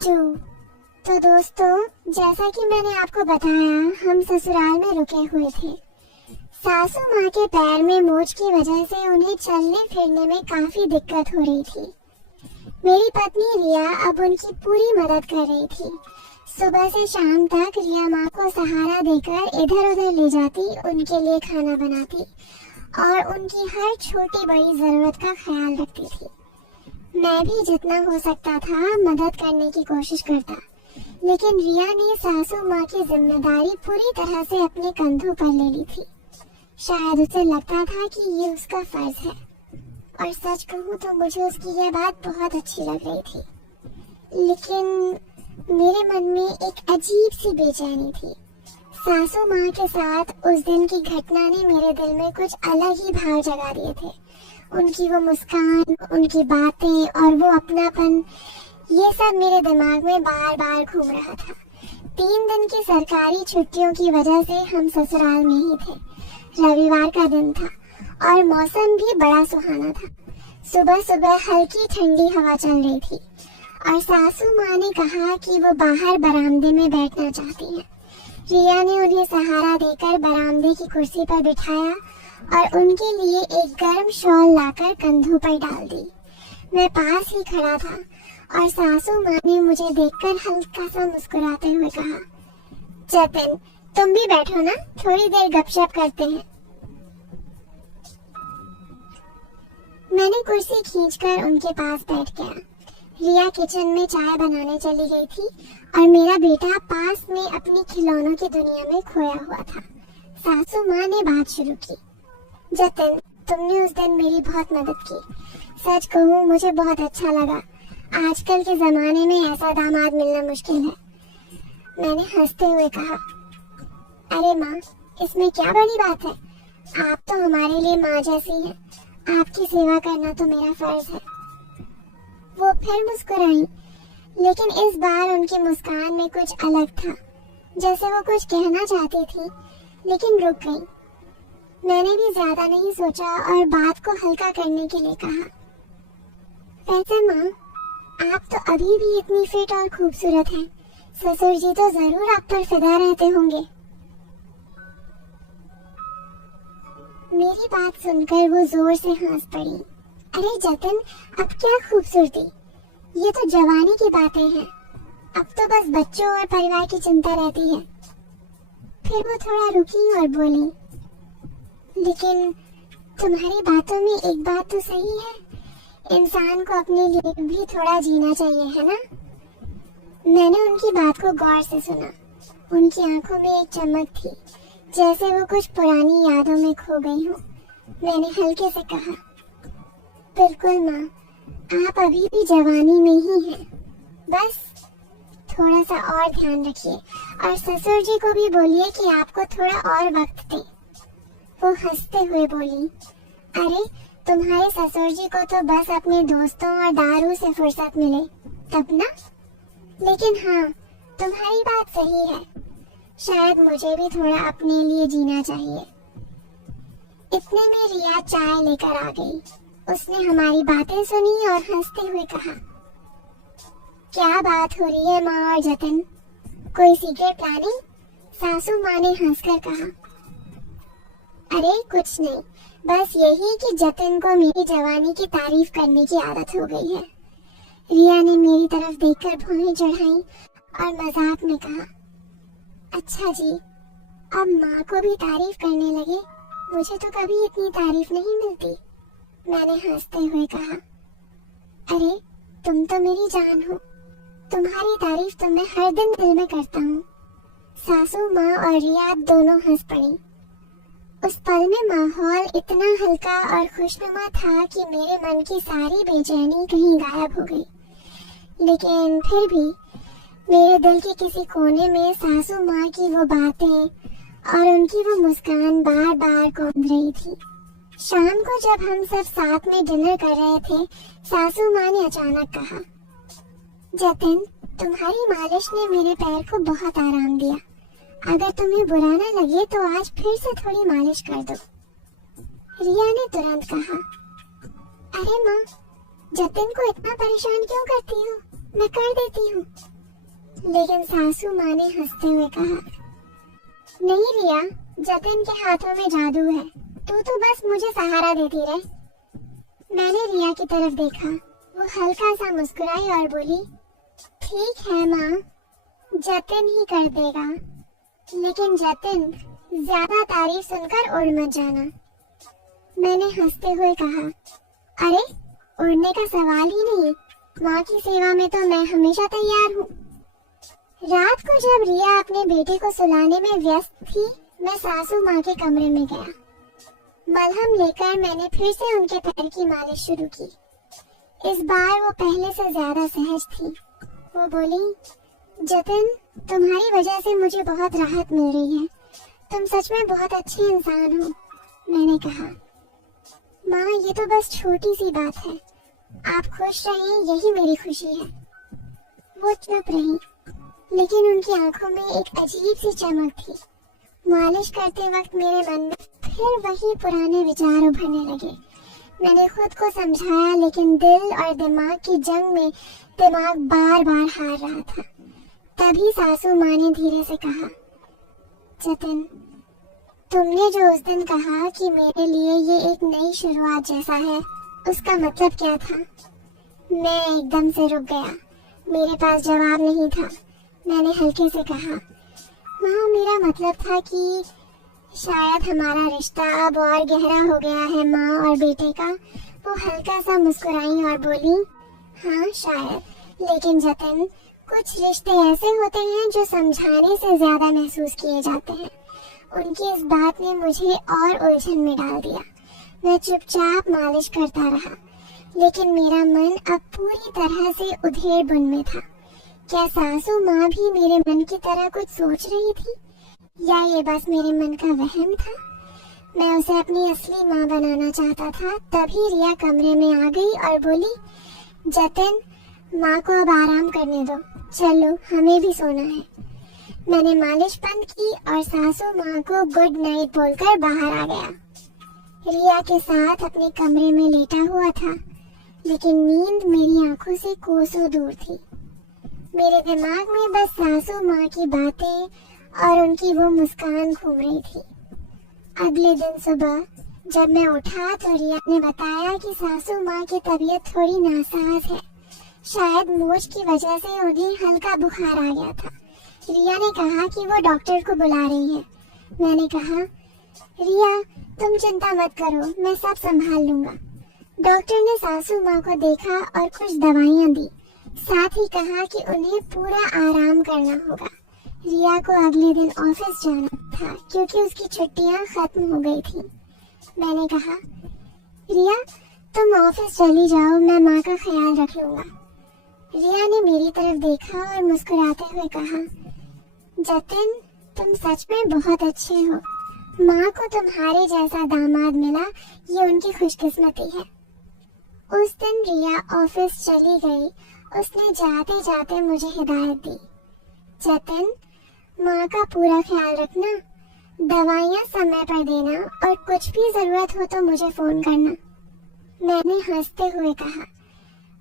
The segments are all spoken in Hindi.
टू। तो दोस्तों, जैसा कि मैंने आपको बताया, हम ससुराल में रुके हुए थे। सासू माँ के पैर में मोच की वजह से उन्हें चलने फिरने में काफी दिक्कत हो रही थी। मेरी पत्नी रिया अब उनकी पूरी मदद कर रही थी। सुबह से शाम तक रिया माँ को सहारा देकर इधर उधर ले जाती, उनके लिए खाना बनाती और उनकी हर छोटी बड़ी जरूरत का ख्याल रखती थी। मैं भी जितना हो सकता था मदद करने की कोशिश करता, लेकिन रिया ने सासू माँ की जिम्मेदारी पूरी तरह से अपने कंधों पर ले ली थी। शायद उसे लगता था कि ये उसका फर्ज है, और सच कहूँ तो मुझे उसकी यह बात बहुत अच्छी लग रही थी। लेकिन मेरे मन में एक अजीब सी बेचैनी थी। सासू माँ के साथ उस दिन की घटना ने मेरे दिल में कुछ अलग ही भाव जगा दिए थे। उनकी वो मुस्कान, उनकी बातें और वो अपनापन, ये सब मेरे दिमाग में बार बार घूम रहा था। 3 दिन की सरकारी छुट्टियों की वजह से हम ससुराल में ही थे। रविवार का दिन था और मौसम भी बड़ा सुहाना था। सुबह सुबह हल्की ठंडी हवा चल रही थी और सासू माँ ने कहा कि वो बाहर बरामदे में बैठना चाहती हैं। रिया ने उन्हें सहारा देकर बरामदे की कुर्सी पर बिठाया और उनके लिए एक गर्म शॉल लाकर कंधों पर डाल दी। मैं पास ही खड़ा था और सासू माँ ने मुझे देखकर हल्का सा मुस्कुराते हुए कहा, जतिन, तुम भी बैठो ना, थोड़ी देर गपशप करते हैं। मैंने कुर्सी खींचकर उनके पास बैठ गया। रिया किचन में चाय बनाने चली गई थी और मेरा बेटा पास में अपनी खिलौनों की दुनिया में खोया हुआ था। सासू माँ ने बात शुरू की, जतिन, तुमने उस दिन मेरी बहुत मदद की। सच कहूँ मुझे बहुत अच्छा लगा। आजकल के जमाने में ऐसा दामाद मिलना मुश्किल है। मैंने हंसते हुए कहा, अरे माँ, इसमें क्या बड़ी बात है? आप तो हमारे लिए माँ जैसी हैं। आपकी सेवा करना तो मेरा फर्ज है। वो फिर मुस्कुराई, लेकिन इस बार उनकी मुस्कान में कुछ अलग था, जैसे वो कुछ कहना चाहती थी लेकिन रुक गई। मैंने भी ज्यादा नहीं सोचा और बात को हल्का करने के लिए कहा, वैसे माँ, आप तो अभी भी इतनी फिट और खूबसूरत हैं। ससुर जी तो जरूर आप पर फिदा रहते होंगे। मेरी बात सुनकर वो जोर से हंस पड़ी। अरे जतिन, अब क्या खूबसूरती, ये तो जवानी की बातें हैं। अब तो बस बच्चों और परिवार की चिंता रहती है। फिर वो थोड़ा रुकी और बोली, लेकिन तुम्हारी बातों में एक बात तो सही है, इंसान को अपने लिए भी थोड़ा जीना चाहिए, है ना? मैंने उनकी बात को गौर से सुना। उनकी आंखों में एक चमक थी, जैसे वो कुछ पुरानी यादों में खो गई हो। मैंने हल्के से कहा, बिल्कुल माँ, आप अभी भी जवानी में ही हैं। बस थोड़ा सा और ध्यान रखिए और ससुर जी को भी बोलिए कि आपको थोड़ा और वक्त दें। वो हंसते हुए बोली, अरे तुम्हारे ससुर जी को तो बस अपने दोस्तों और दारू से फुर्सत मिले तब ना। लेकिन हाँ, तुम्हारी बात सही है, शायद मुझे भी थोड़ा अपने लिए जीना चाहिए। इतने में रिया चाय लेकर आ गई। उसने हमारी बातें सुनी और हंसते हुए कहा, क्या बात हो रही है माँ और जतिन, कोई सीक्रेट प्लानिंग? सासू माँ ने हंसकर कहा, अरे कुछ नहीं, बस यही कि जतिन को मेरी जवानी की तारीफ करने की आदत हो गई है। रिया ने मेरी तरफ देखकर भौहें चढ़ाई और मजाक में कहा, अच्छा जी, अब माँ को भी तारीफ करने लगे? मुझे तो कभी इतनी तारीफ नहीं मिलती। मैंने हंसते हुए कहा, अरे तुम तो मेरी जान हो, तुम्हारी तारीफ तो मैं हर दिन दिल में करता हूँ। सासू माँ और रिया दोनों हंस पड़ी। उस पल में माहौल इतना हल्का और खुशनुमा था कि मेरे मन की सारी बेचैनी कहीं गायब हो गई। लेकिन फिर भी मेरे दिल के किसी कोने में सासू माँ की वो बातें और उनकी वो मुस्कान बार बार गूंज रही थी। शाम को जब हम सब साथ में डिनर कर रहे थे, सासू माँ ने अचानक कहा, जतिन, तुम्हारी मालिश ने मेरे पैर को बहुत आराम दिया। अगर तुम्हें बुरा ना लगे तो आज फिर से थोड़ी मालिश कर दो। रिया ने तुरंत कहा, अरे माँ, जतिन को इतना परेशान क्यों करती हो? मैं कर देती हूँ। लेकिन सासू माँ ने हंसते हुए कहा, नहीं रिया, जतिन के हाथों में जादू है, तू तो बस मुझे सहारा देती रहे। मैंने रिया की तरफ देखा, वो हल्का सा मुस्कुराई और बोली, ठीक है माँ, जतिन ही कर देगा, लेकिन जतिन ज्यादा तारीफ सुनकर उड़ मत जाना। मैंने हंसते हुए कहा, अरे उड़ने का सवाल ही नहीं, माँ की सेवा में तो मैं हमेशा तैयार हूँ। रात को जब रिया अपने बेटे को सुलाने में व्यस्त थी, मैं सासू माँ के कमरे में गया। मलहम लेकर मैंने फिर से उनके पैर की मालिश शुरू की। इस बार वो पहले से ज्यादा सहज थी। वो बोली, जतिन, तुम्हारी वजह से मुझे बहुत राहत मिल रही है, तुम सच में बहुत अच्छे इंसान हो। मैंने कहा, माँ ये तो बस छोटी सी बात है, आप खुश रहिए, यही मेरी खुशी है। वो चुप रही, लेकिन उनकी आंखों में एक अजीब सी चमक थी। मालिश करते वक्त मेरे मन में फिर वही पुराने विचार उभरने लगे। मैंने खुद को समझाया, लेकिन दिल और दिमाग की जंग में दिमाग बार बार हार रहा था। तभी सासू माँ ने धीरे से कहा, जतिन, तुमने जो उस दिन कहा कि मेरे लिए ये एक नई शुरुआत जैसा है, उसका मतलब क्या था? मैं एकदम से रुक गया, मेरे पास जवाब नहीं था। मैंने हल्के से कहा, माँ मेरा मतलब था कि शायद हमारा रिश्ता अब और गहरा हो गया है माँ और बेटे का। वो हल्का सा मुस्कुराई और बोली, हाँ शायद, लेकिन जतिन, कुछ रिश्ते ऐसे होते हैं जो समझाने से ज्यादा महसूस किए जाते हैं। उनकी इस बात ने मुझे और उलझन में डाल दिया। मैं चुपचाप मालिश करता रहा, लेकिन मेरा मन अब पूरी तरह से उधेड़ बुन में था। क्या सासू माँ भी मेरे मन की तरह कुछ सोच रही थी, या ये बस मेरे मन का वहम था? मैं उसे अपनी असली माँ बनाना चाहता था। तभी रिया कमरे में आ गई और बोली, जतिन, माँ को अब आराम करने दो, चलो हमें भी सोना है। मैंने मालिश बंद की और सासू माँ को गुड नाइट बोलकर बाहर आ गया। रिया के साथ अपने कमरे में लेटा हुआ था, लेकिन नींद मेरी आंखों से कोसों दूर थी। मेरे दिमाग में बस सासू माँ की बातें और उनकी वो मुस्कान घूम रही थी। अगले दिन सुबह जब मैं उठा तो रिया ने बताया कि सासू माँ की तबीयत थोड़ी नासाज है। शायद मोच की वजह से उन्हें हल्का बुखार आ गया था। रिया ने कहा कि वो डॉक्टर को बुला रही है। मैंने कहा, रिया तुम चिंता मत करो, मैं सब संभाल लूंगा। डॉक्टर ने सासू माँ को देखा और कुछ दवाइयाँ दी, साथ ही कहा कि उन्हें पूरा आराम करना होगा। रिया को अगले दिन ऑफिस जाना था क्योंकि उसकी छुट्टियां खत्म हो गई थी। मैंने कहा, रिया तुम ऑफिस चली जाओ, मैं माँ का ख्याल रख लूंगा। रिया ने मेरी तरफ देखा और मुस्कुराते हुए कहा, जतिन तुम सच में बहुत अच्छे हो, माँ को तुम्हारे जैसा दामाद मिला, ये उनकी खुशकिस्मती है। उस दिन रिया ऑफिस चली गई। उसने जाते जाते मुझे हिदायत दी, जतिन माँ का पूरा ख्याल रखना, दवाइयाँ समय पर देना और कुछ भी जरूरत हो तो मुझे फोन करना। मैंने हंसते हुए कहा,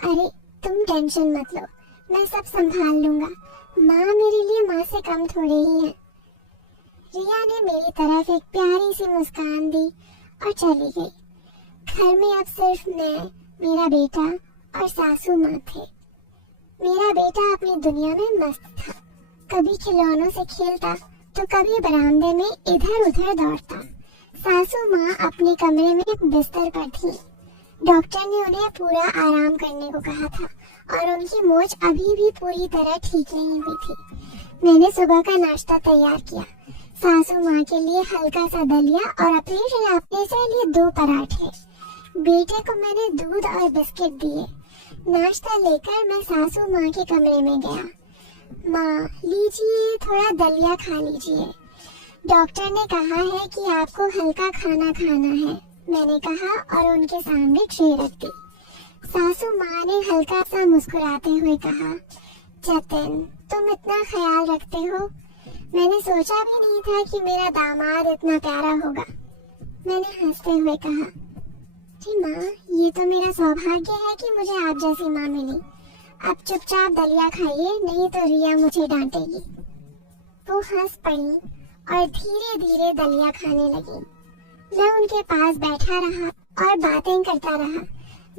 अरे तुम टेंशन मत लो, मैं सब संभाल लूंगा, माँ मेरे लिए माँ से कम थोड़े ही है। रिया ने मेरी तरफ एक प्यारी सी मुस्कान दी और चली गई। घर में अब सिर्फ मैं, मेरा बेटा और सासू माँ थे। मेरा बेटा अपनी दुनिया में मस्त था, कभी खिलौनों से खेलता तो कभी बरामदे में इधर उधर दौड़ता। सासू माँ अपने कमरे में बिस्तर पर थी। डॉक्टर ने उन्हें पूरा आराम करने को कहा था और उनकी मोच अभी भी पूरी तरह ठीक नहीं हुई थी। मैंने सुबह का नाश्ता तैयार किया, सासू माँ के लिए हल्का सा दलिया और अपने लिए 2 पराठे। बेटे को मैंने दूध और बिस्किट दिए। नाश्ता लेकर मैं सासू माँ के कमरे में गया। माँ लीजिए, थोड़ा दलिया खा लीजिए, डॉक्टर ने कहा है कि आपको हल्का खाना खाना है। मैंने कहा और उनके सामने ट्रे रख दी। सासू माँ ने हल्का सा मुस्कुराते हुए कहा, जतिन तुम इतना ख्याल रखते हो, मैंने सोचा भी नहीं था कि मेरा दामाद इतना प्यारा होगा। मैंने हंसते हुए कहा, जी माँ, ये तो मेरा सौभाग्य है कि मुझे आप जैसी माँ मिली। अब चुपचाप दलिया खाइए, नहीं तो रिया मुझे डांटेगी। वो हंस पड़ी और धीरे धीरे दलिया खाने लगी। मैं उनके पास बैठा रहा और बातें करता रहा।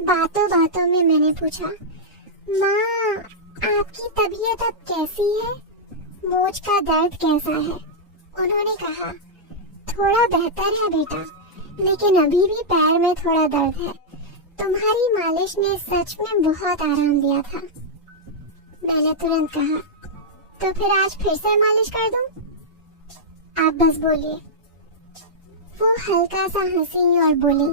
बातों बातों में मैंने पूछा, माँ आपकी तबीयत अब कैसी है? मोच का दर्द कैसा है? उन्होंने कहा, थोड़ा बेहतर है बेटा, लेकिन अभी भी पैर में थोड़ा दर्द है। तुम्हारी मालिश ने सच में बहुत आराम दिया था। मैंने तुरंत कहा, तो फिर आज फिर से मालिश कर दूं? आप बस बोलिए। वो हल्का सा हंसी और बोली,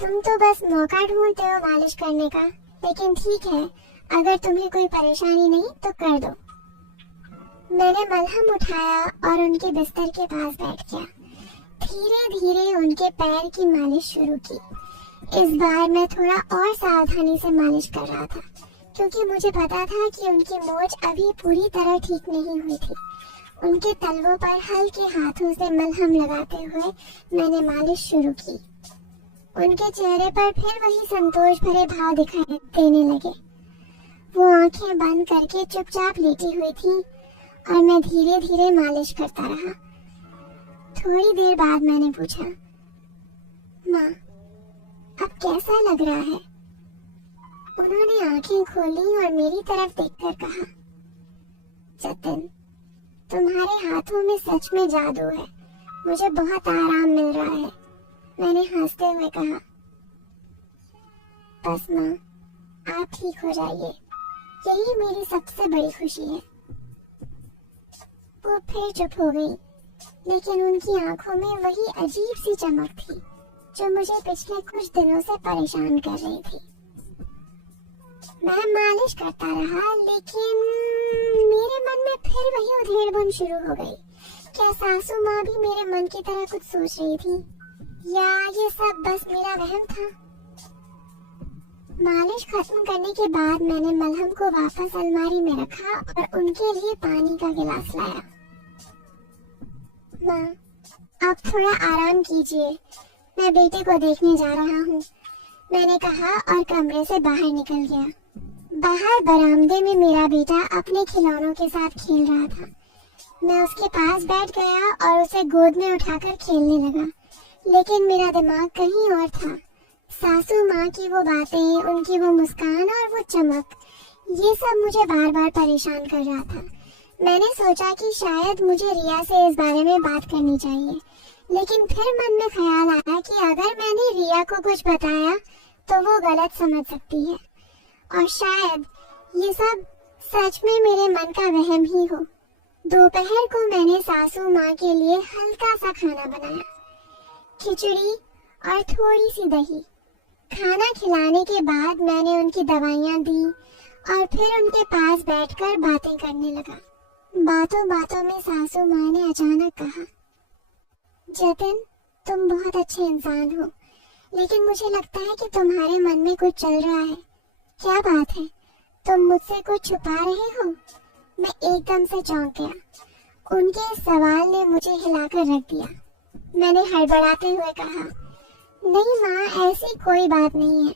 तुम तो बस मौका ढूंढते हो मालिश करने का, लेकिन ठीक है, अगर तुम्हें कोई परेशानी नहीं तो कर दो। मैंने मलहम उठाया और उनके बिस्तर के पास बैठ गया। धीरे धीरे उनके पैर की मालिश शुरू की। इस बार मैं थोड़ा और सावधानी से मालिश कर रहा था, क्योंकि मुझे पता था कि उनकी मोच अभी पूरी तरह ठीक नहीं हुई थी। उनके तलवों पर हल्के हाथों से मलहम लगाते हुए मैंने मालिश शुरू की। उनके चेहरे पर फिर वही संतोष भरे भाव दिखाई देने लगे। वो आंखें बंद करके चुपचाप लेटी हुई थी और मैं धीरे धीरे मालिश करता रहा। थोड़ी देर बाद मैंने पूछा, माँ अब कैसा लग रहा है? उन्होंने आंखें खोली और मेरी तरफ देखकर कहा, जतिन तुम्हारे हाथों में सच में जादू है, मुझे बहुत आराम मिल रहा है। मैंने हंसते हुए कहा, बस माँ आप ठीक हो जाइए, यही मेरी सबसे बड़ी खुशी है। वो फिर चुप हो गई, लेकिन उनकी आंखों में वही अजीब सी चमक थी जो मुझे पिछले कुछ दिनों से परेशान कर रही थी। मैं मालिश करता रहा, लेकिन मेरे मन में फिर वही उधेड़-बुन शुरू हो गई। क्या सासू माँ भी मेरे मन की तरह कुछ सोच रही थी, या ये सब बस मेरा वहम था? मालिश खत्म करने के बाद मैंने मलहम को वापस अलमारी में रखा और उनके लिए पानी का गिलास लाया। माँ आप थोड़ा आराम कीजिए, मैं बेटे को देखने जा रहा हूँ, मैंने कहा और कमरे से बाहर निकल गया। बाहर बरामदे में मेरा बेटा अपने खिलौनों के साथ खेल रहा था। मैं उसके पास बैठ गया और उसे गोद में उठाकर खेलने लगा, लेकिन मेरा दिमाग कहीं और था। सासू माँ की वो बातें, उनकी वो मुस्कान और वो चमक, ये सब मुझे बार बार परेशान कर रहा था। मैंने सोचा कि शायद मुझे रिया से इस बारे में बात करनी चाहिए, लेकिन फिर मन में ख्याल आया कि अगर मैंने रिया को कुछ बताया तो वो गलत समझ सकती है, और शायद ये सब सच में मेरे मन का वहम ही हो। दोपहर को मैंने सासू माँ के लिए हल्का सा खाना बनाया, खिचड़ी और थोड़ी सी दही। खाना खिलाने के बाद मैंने उनकी दवाइयाँ दी और फिर उनके पास बैठकर बातें करने लगा। बातों बातों में सासू माँ ने अचानक कहा, जतिन तुम बहुत अच्छे इंसान हो, लेकिन मुझे लगता है कि तुम्हारे मन में कुछ चल रहा है। क्या बात है? तुम मुझसे कुछ छुपा रहे हो? मैं एकदम से चौंक गया। उनके इस सवाल ने मुझे हिलाकर रख दिया। मैंने हड़बड़ाते हुए कहा, नहीं माँ ऐसी कोई बात नहीं है,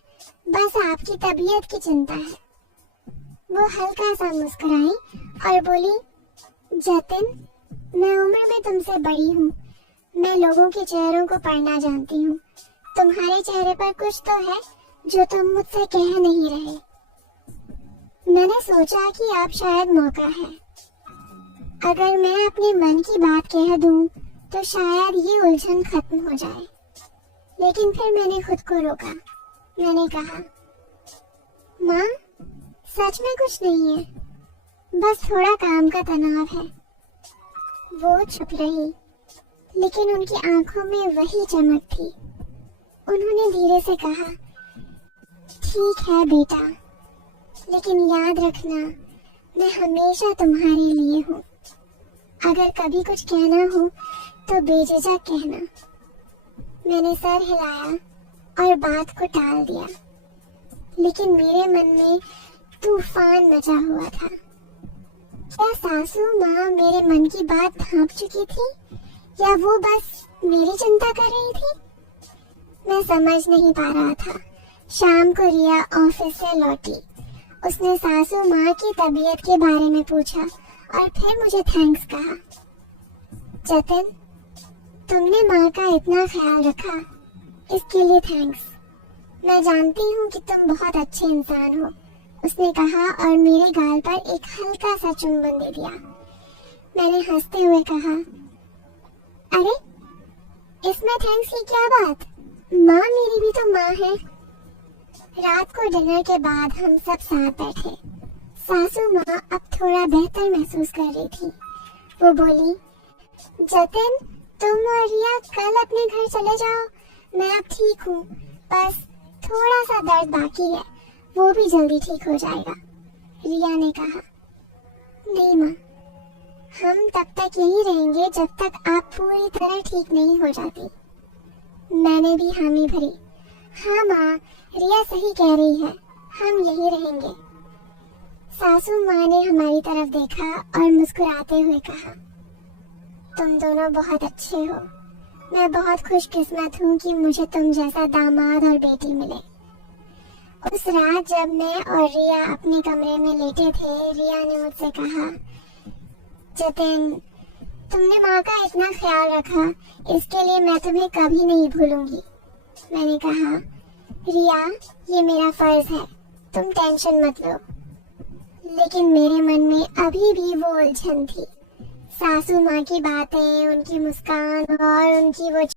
बस आपकी तबीयत की चिंता है। वो हल्का सा मुस्कुराई और बोली, जतिन मैं उम्र में तुमसे बड़ी हूँ, मैं लोगों के चेहरों को पढ़ना जानती हूँ। तुम्हारे चेहरे पर कुछ तो है जो तुम मुझसे कह नहीं रहे। मैंने सोचा कि अब शायद मौका है। अगर मैं अपने मन की बात कह दूं तो शायद ये उलझन खत्म हो जाए, लेकिन फिर मैंने खुद को रोका। मैंने कहा, माँ सच में कुछ नहीं है, बस थोड़ा काम का तनाव है। वो चुप रही, लेकिन उनकी आंखों में वही चमक थी। उन्होंने धीरे से कहा, ठीक है बेटा, लेकिन याद रखना मैं हमेशा तुम्हारे लिए हूँ। अगर कभी कुछ कहना हो तो बेझिझक कहना। मैंने सर हिलाया और बात को टाल दिया, लेकिन मेरे मन में तूफान मचा हुआ था। क्या सासू माँ मेरे मन की बात भांप चुकी थी, या वो बस मेरी चिंता कर रही थी? मैं समझ नहीं पा रहा था। शाम को रिया ऑफिस से लौटी। उसने सासू माँ की तबीयत के बारे में पूछा और फिर मुझे थैंक्स कहा। जतिन, तुमने माँ का इतना ख्याल रखा, इसके लिए थैंक्स। मैं जानती हूँ कि तुम बहुत अच्छे इंसान हो, उसने कहा और मेरे गाल पर एक हल्का सा चुम्बन दे दिया। मैंने हंसते हुए कहा, अरे इसमें थैंक्स की क्या बात, माँ मेरी भी तो माँ है। रात को डिनर के बाद हम सब साथ बैठे। सासू माँ अब थोड़ा बेहतर महसूस कर रही थी। वो बोली, जतिन, तुम और रिया कल अपने घर चले जाओ, मैं अब ठीक हूँ, बस थोड़ा सा दर्द बाकी है, वो भी जल्दी ठीक हो जाएगा। रिया ने कहा, नहीं माँ, हम तब तक यही रहेंगे जब तक आप पूरी तरह ठीक नहीं हो जाती। मैंने भी हामी भरी। हाँ माँ, रिया सही कह रही है, हम यही रहेंगे। सासू माँ ने हमारी तरफ देखा और मुस्कुराते हुए कहा, तुम दोनों बहुत अच्छे हो। मैं बहुत खुशकिस्मत हूँ कि मुझे तुम जैसा दामाद और बेटी मिले। उस रात जब मैं और रिया अपने कमरे में लेटे थे, रिया ने मुझसे कहा, जतिन, तुमने माँ का इतना ख्याल रखा, इसके लिए मैं तुम्हें कभी नहीं भूलूंगी। मैंने कहा, रिया, ये मेरा फर्ज है, तुम टेंशन मत लो। लेकिन मेरे मन में अभी भी वो उलझन थी। सासू माँ की बातें, उनकी मुस्कान और उनकी वो